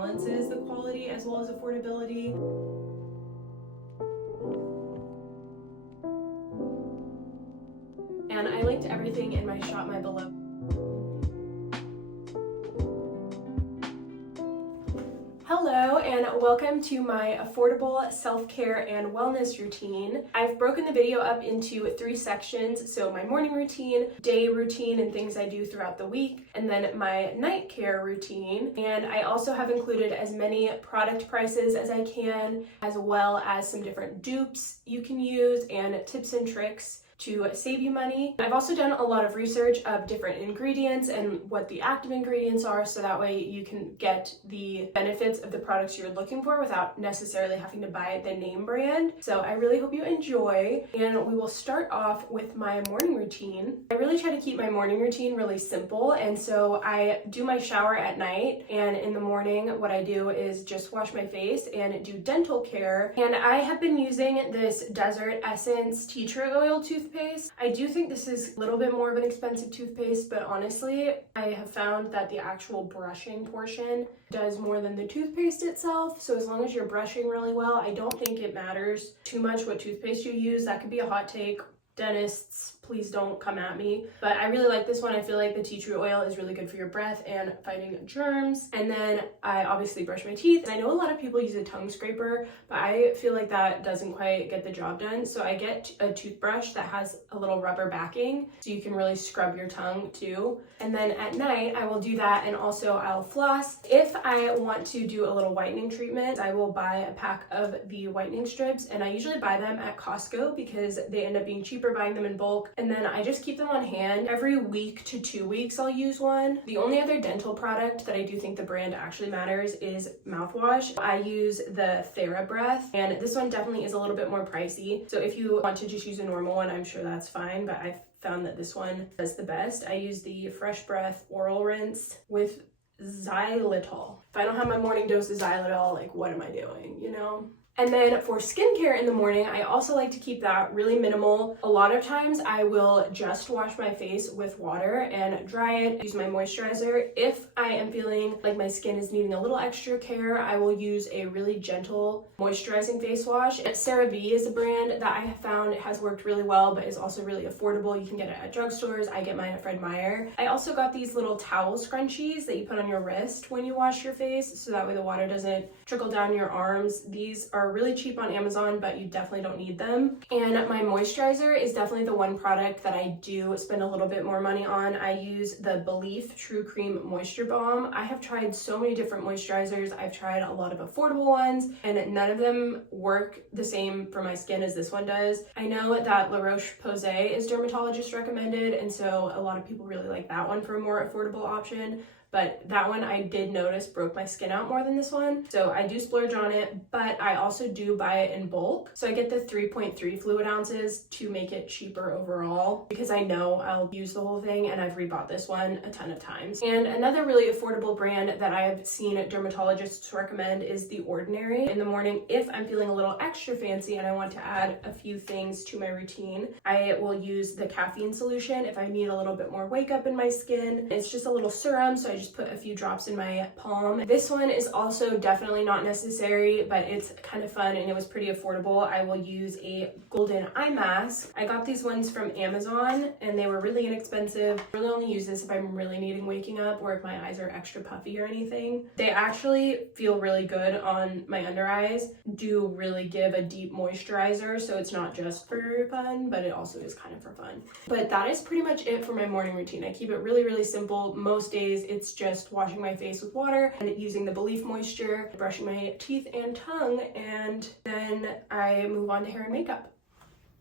balances the quality as well as affordability. And I linked everything in my Shop My below. Hello and welcome to my affordable self-care and wellness routine. I've broken the video up into 3 sections, so my morning routine, day routine and things I do throughout the week, and then my night care routine. And I also have included as many product prices as I can, as well as some different dupes you can use and tips and tricks to save you money. I've also done a lot of research of different ingredients and what the active ingredients are, so that way you can get the benefits of the products you're looking for without necessarily having to buy the name brand. So I really hope you enjoy, and we will start off with my morning routine. I really try to keep my morning routine really simple, and so I do my shower at night, and in the morning what I do is just wash my face and do dental care. And I have been using this Desert Essence tea tree oil toothpaste. I do think this is a little bit more of an expensive toothpaste, but honestly, I have found that the actual brushing portion does more than the toothpaste itself. So as long as you're brushing really well, I don't think it matters too much what toothpaste you use. That could be a hot take. Dentists, please don't come at me. But I really like this one. I feel like the tea tree oil is really good for your breath and fighting germs. And then I obviously brush my teeth. And I know a lot of people use a tongue scraper, but I feel like that doesn't quite get the job done. So I get a toothbrush that has a little rubber backing, so you can really scrub your tongue too. And then at night, I will do that, and also I'll floss. If I want to do a little whitening treatment, I will buy a pack of the whitening strips, and I usually buy them at Costco because they end up being cheaper buying them in bulk. And then I just keep them on hand. Every week to 2 weeks I'll use one. The only other dental product that I do think the brand actually matters is mouthwash. I use the TheraBreath, and this one definitely is a little bit more pricey. So if you want to just use a normal one, I'm sure that's fine, but I've found that this one does the best. I use the Fresh Breath oral rinse with xylitol. If I don't have my morning dose of xylitol, like, what am I doing, you know? And then for skincare in the morning, I also like to keep that really minimal. A lot of times I will just wash my face with water and dry it, use my moisturizer. If I am feeling like my skin is needing a little extra care, I will use a really gentle moisturizing face wash. CeraVe is a brand that I have found has worked really well, but is also really affordable. You can get it at drugstores. I get mine at Fred Meyer. I also got these little towel scrunchies that you put on your wrist when you wash your face, so that way the water doesn't trickle down your arms. These are really cheap on Amazon, but you definitely don't need them. And my moisturizer is definitely the one product that I do spend a little bit more money on. I use the Belief True Cream Moisture Balm. I have tried so many different moisturizers. I've tried a lot of affordable ones, and none of them work the same for my skin as this one does. I know that Roche-Posay is dermatologist recommended, and so a lot of people really like that one for a more affordable option. But that one I did notice broke my skin out more than this one. So I do splurge on it, but I also do buy it in bulk. So I get the 3.3 fluid ounces to make it cheaper overall, because I know I'll use the whole thing, and I've rebought this one a ton of times. And another really affordable brand that I've seen dermatologists recommend is The Ordinary. In the morning, if I'm feeling a little extra fancy and I want to add a few things to my routine, I will use the caffeine solution if I need a little bit more wake up in my skin. It's just a little serum, so I just put a few drops in my palm. This one is also definitely not necessary, but it's kind of fun and it was pretty affordable. I will use a golden eye mask. I got these ones from Amazon and they were really inexpensive. I really only use this if I'm really needing waking up or if my eyes are extra puffy or anything. They actually feel really good on my under eyes, do really give a deep moisturizer, so it's not just for fun, but it also is kind of for fun. But that is pretty much it for my morning routine. I keep it really, really simple. Most days it's just washing my face with water and using the Belief moisture, brushing my teeth and tongue, and then I move on to hair and makeup.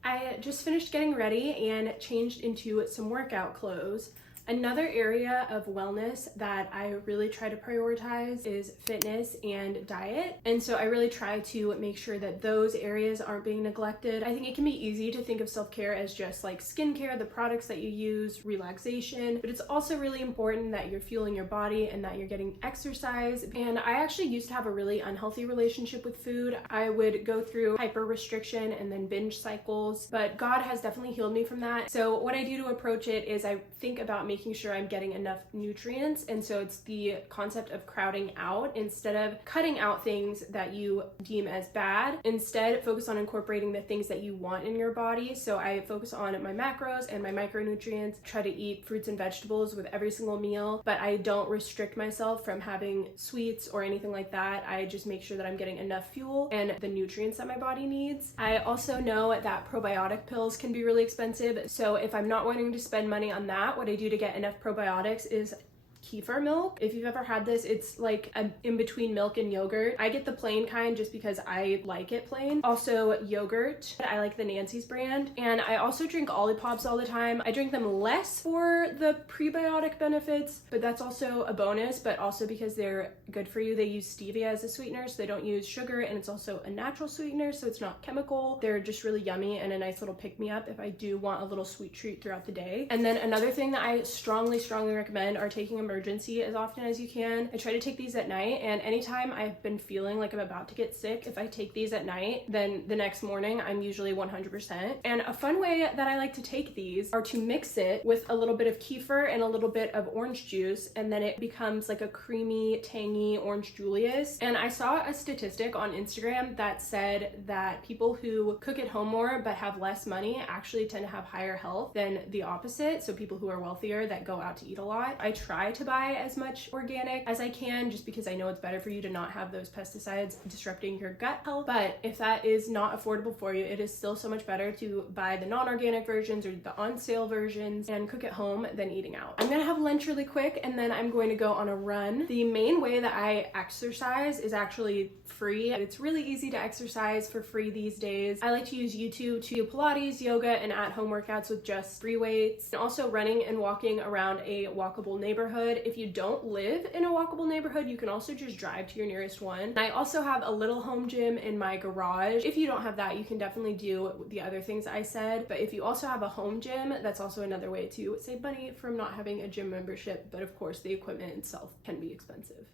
I just finished getting ready and changed into some workout clothes. Another area of wellness that I really try to prioritize is fitness and diet. And so I really try to make sure that those areas aren't being neglected. I think it can be easy to think of self-care as just like skincare, the products that you use, relaxation, but it's also really important that you're fueling your body and that you're getting exercise. And I actually used to have a really unhealthy relationship with food. I would go through hyper restriction and then binge cycles, but God has definitely healed me from that. So what I do to approach it is I think about making making sure I'm getting enough nutrients. And so it's the concept of crowding out instead of cutting out things that you deem as bad. Instead, focus on incorporating the things that you want in your body. So I focus on my macros and my micronutrients, try to eat fruits and vegetables with every single meal, but I don't restrict myself from having sweets or anything like that. I just make sure that I'm getting enough fuel and the nutrients that my body needs. I also know that probiotic pills can be really expensive. So if I'm not wanting to spend money on that, what I do to get enough probiotics is kefir milk. If you've ever had this, it's like in between milk and yogurt. I get the plain kind just because I like it plain. Also yogurt, I like the Nancy's brand. And I also drink Olipops all the time. I drink them less for the prebiotic benefits, but that's also a bonus, but also because they're good for you. They use stevia as a sweetener, so they don't use sugar, and it's also a natural sweetener, so it's not chemical. They're just really yummy and a nice little pick-me-up if I do want a little sweet treat throughout the day. And then another thing that I strongly recommend are taking emergency as often as you can. I try to take these at night, and anytime I've been feeling like I'm about to get sick, if I take these at night, then the next morning I'm usually 100%. And a fun way that I like to take these are to mix it with a little bit of kefir and a little bit of orange juice, and then it becomes like a creamy, tangy orange Julius. And I saw a statistic on Instagram that said that people who cook at home more but have less money actually tend to have higher health than the opposite. So people who are wealthier that go out to eat a lot. I try to buy as much organic as I can just because I know it's better for you to not have those pesticides disrupting your gut health. But if that is not affordable for you, it is still so much better to buy the non-organic versions or the on sale versions and cook at home than eating out. I'm gonna have lunch really quick and then I'm going to go on a run. The main way that I exercise is actually free. It's really easy to exercise for free these days. I like to use YouTube to do Pilates, yoga, and at-home workouts with just free weights. And also running and walking around a walkable neighborhood. If you don't live in a walkable neighborhood, you can also just drive to your nearest one. And I also have a little home gym in my garage. If you don't have that, you can definitely do the other things I said. But if you also have a home gym, that's also another way to save money from not having a gym membership. But of course, the equipment itself can be expensive.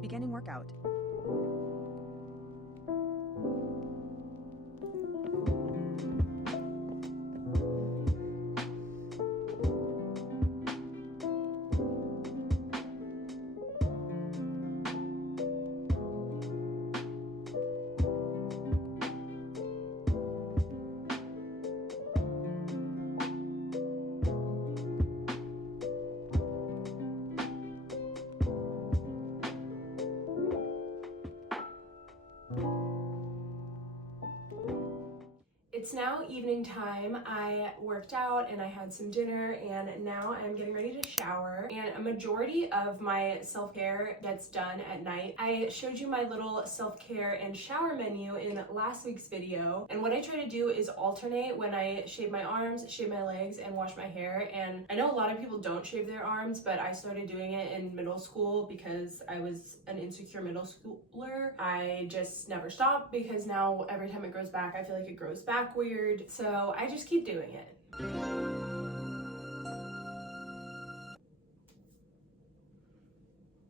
Beginning workout. It's now evening time. I worked out and I had some dinner, and now I'm getting ready to shower, and a majority of my self-care gets done at night. I showed you my little self-care and shower menu in last week's video, and what I try to do is alternate when I shave my arms, shave my legs, and wash my hair. And I know a lot of people don't shave their arms, but I started doing it in middle school because I was an insecure middle schooler. I just never stopped because now every time it grows back, I feel like it grows back weird, so I just keep doing it.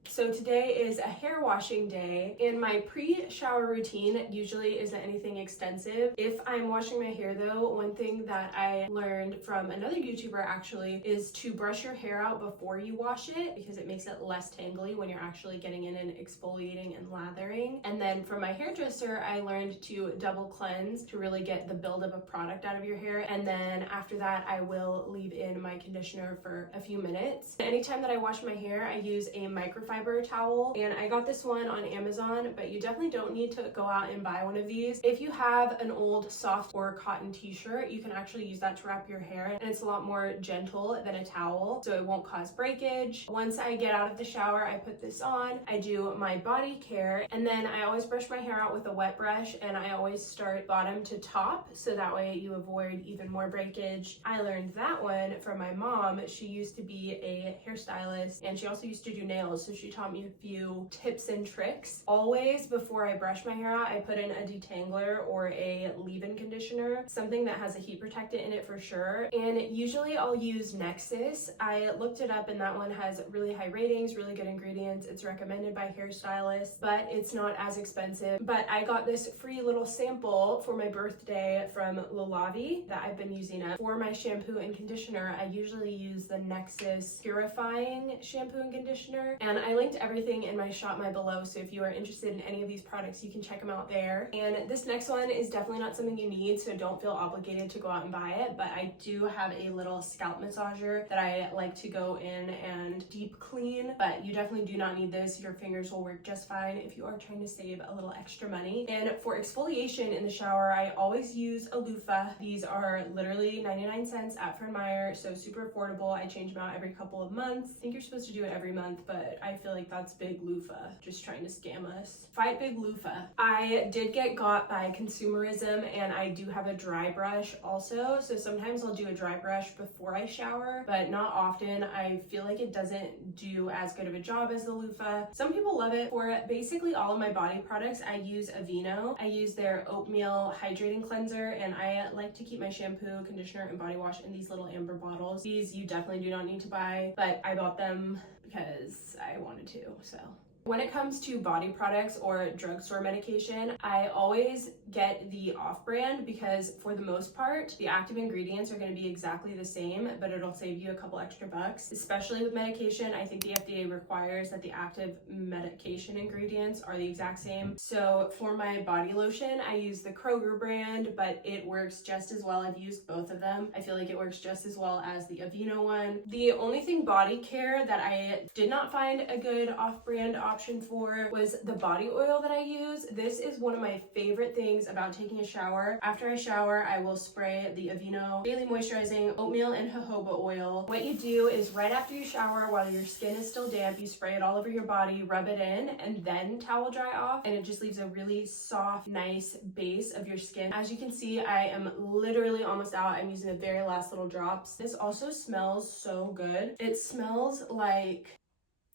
So today is a hair washing day, and my pre-shower routine usually isn't anything extensive. If I'm washing my hair though, one thing that I learned from another YouTuber actually is to brush your hair out before you wash it because it makes it less tangly when you're actually getting in and exfoliating and lathering. And then from my hairdresser, I learned to double cleanse to really get the buildup of product out of your hair. And then after that, I will leave in my conditioner for a few minutes. Anytime that I wash my hair, I use a microfiber towel, and I got this one on Amazon, but you definitely don't need to go out and buy one of these. If you have an old soft or cotton t-shirt, you can actually use that to wrap your hair, and it's a lot more gentle than a towel, so it won't cause breakage. Once I get out of the shower, I put this on, I do my body care, and then I always brush my hair out with a wet brush, and I always start bottom to top, so that way you avoid even more breakage. I learned that one from my mom. She used to be a hairstylist, and she also used to do nails, so she taught me a few tips and tricks. Always before I brush my hair out, I put in a detangler or a leave-in conditioner, something that has a heat protectant in it for sure. And usually I'll use Nexus. I looked it up and that one has really high ratings, really good ingredients. It's recommended by hairstylists, but it's not as expensive. But I got this free little sample for my birthday from Lulavi that I've been using up. For my shampoo and conditioner, I usually use the Nexus Purifying Shampoo and Conditioner. And I linked everything in my shop my below, so if you are interested in any of these products, you can check them out there. And this next one is definitely not something you need, so don't feel obligated to go out and buy it, but I do have a little scalp massager that I like to go in and deep clean, but you definitely do not need this. Your fingers will work just fine if you are trying to save a little extra money. And for exfoliation in the shower, I always use a loofah. These are literally 99 cents at Fred Meyer, so super affordable. I change them out every couple of months. I think you're supposed to do it every month, but I feel like that's big loofah, just trying to scam us. Fight big loofah. I did get got by consumerism, and I do have a dry brush also, so sometimes I'll do a dry brush before I shower, but not often. I feel like it doesn't do as good of a job as the loofah. Some people love it. For basically all of my body products, I use Aveeno. I use their oatmeal hydrating cleanser, and I like to keep my shampoo, conditioner, and body wash in these little amber bottles. These you definitely do not need to buy, but I bought them because I wanted to, so. When it comes to body products or drugstore medication, I always get the off-brand because for the most part, the active ingredients are going to be exactly the same, but it'll save you a couple extra bucks. Especially with medication, I think the FDA requires that the active medication ingredients are the exact same. So for my body lotion, I use the Kroger brand, but it works just as well. I've used both of them. I feel like it works just as well as the Aveeno one. The only thing body care that I did not find a good off-brand option for was the body oil that I use. This is one of my favorite things about taking a shower. After I shower, I will spray the Aveeno Daily Moisturizing Oatmeal and Jojoba Oil. What you do is right after you shower, while your skin is still damp, you spray it all over your body, rub it in, and then towel dry off, and it just leaves a really soft, nice base of your skin. As you can see, I am literally almost out. I'm using the very last little drops. This also smells so good. It smells like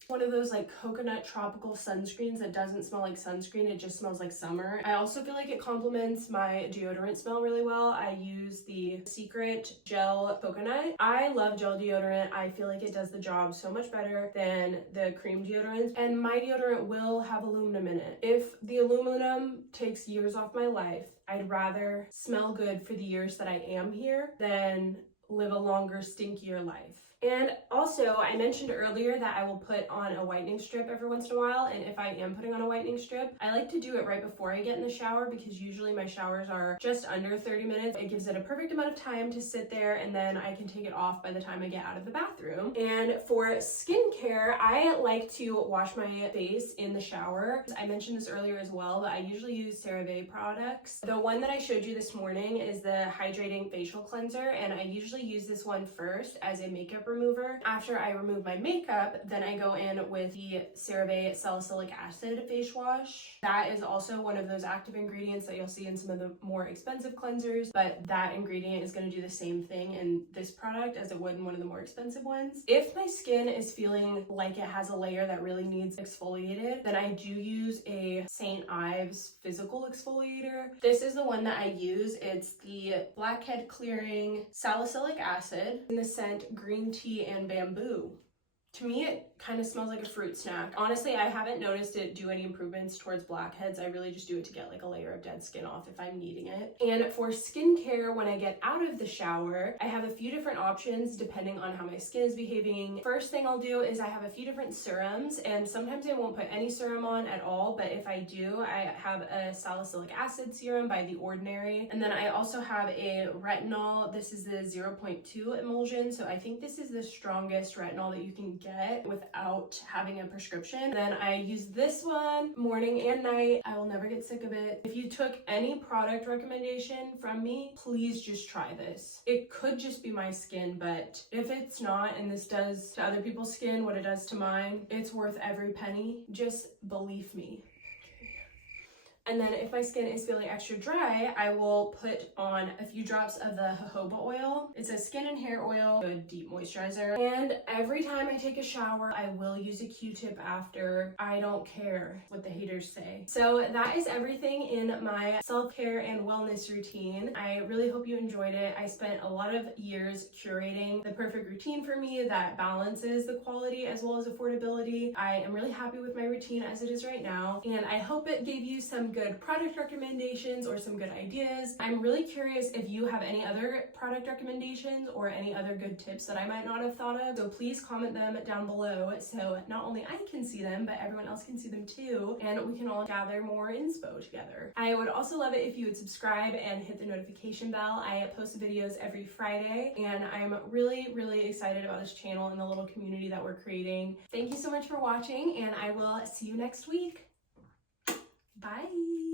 one of those like coconut tropical sunscreens that doesn't smell like sunscreen, it just smells like summer. I also feel like it complements my deodorant smell really well. I use the Secret Gel Coconut. I love gel deodorant. I feel like it does the job so much better than the cream deodorants, and my deodorant will have aluminum in it. If the aluminum takes years off my life, I'd rather smell good for the years that I am here than live a longer, stinkier life. And also, I mentioned earlier that I will put on a whitening strip every once in a while, and if I am putting on a whitening strip, I like to do it right before I get in the shower because usually my showers are just under 30 minutes. It gives it a perfect amount of time to sit there, and then I can take it off by the time I get out of the bathroom. And for skincare, I like to wash my face in the shower. I mentioned this earlier as well, but I usually use CeraVe products. The one that I showed you this morning is the Hydrating Facial Cleanser, and I usually use this one first as a makeup remover. After I remove my makeup, then I go in with the CeraVe Salicylic Acid Face Wash. That is also one of those active ingredients that you'll see in some of the more expensive cleansers, but that ingredient is going to do the same thing in this product as it would in one of the more expensive ones. If my skin is feeling like it has a layer that really needs exfoliated, then I do use a St. Ives physical exfoliator. This is the one that I use. It's the Blackhead Clearing Salicylic Acid in the scent Green Tea and Bamboo. To me, it kind of smells like a fruit snack. Honestly, I haven't noticed it do any improvements towards blackheads. I really just do it to get like a layer of dead skin off if I'm needing it. And for skincare, when I get out of the shower, I have a few different options depending on how my skin is behaving. First thing I'll do is I have a few different serums, and sometimes I won't put any serum on at all, but if I do, I have a salicylic acid serum by The Ordinary. And then I also have a retinol. This is the 0.2 emulsion, so I think this is the strongest retinol that you can get without having a prescription. Then I use this one morning and night. I will never get sick of it. If you took any product recommendation from me, please just try this. It could just be my skin, but if it's not, and this does to other people's skin what it does to mine, it's worth every penny. Just believe me. And then if my skin is feeling extra dry, I will put on a few drops of the jojoba oil. It's a skin and hair oil, a deep moisturizer. And every time I take a shower, I will use a Q-tip after. I don't care what the haters say. So that is everything in my self-care and wellness routine. I really hope you enjoyed it. I spent a lot of years curating the perfect routine for me that balances the quality as well as affordability. I am really happy with my routine as it is right now, and I hope it gave you some good product recommendations or some good ideas. I'm really curious if you have any other product recommendations or any other good tips that I might not have thought of, so please comment them down below so not only I can see them, but everyone else can see them too, and we can all gather more inspo together. I would also love it if you would subscribe and hit the notification bell. I post videos every Friday, and I'm really excited about this channel and the little community that we're creating. Thank you so much for watching, and I will see you next week. Bye!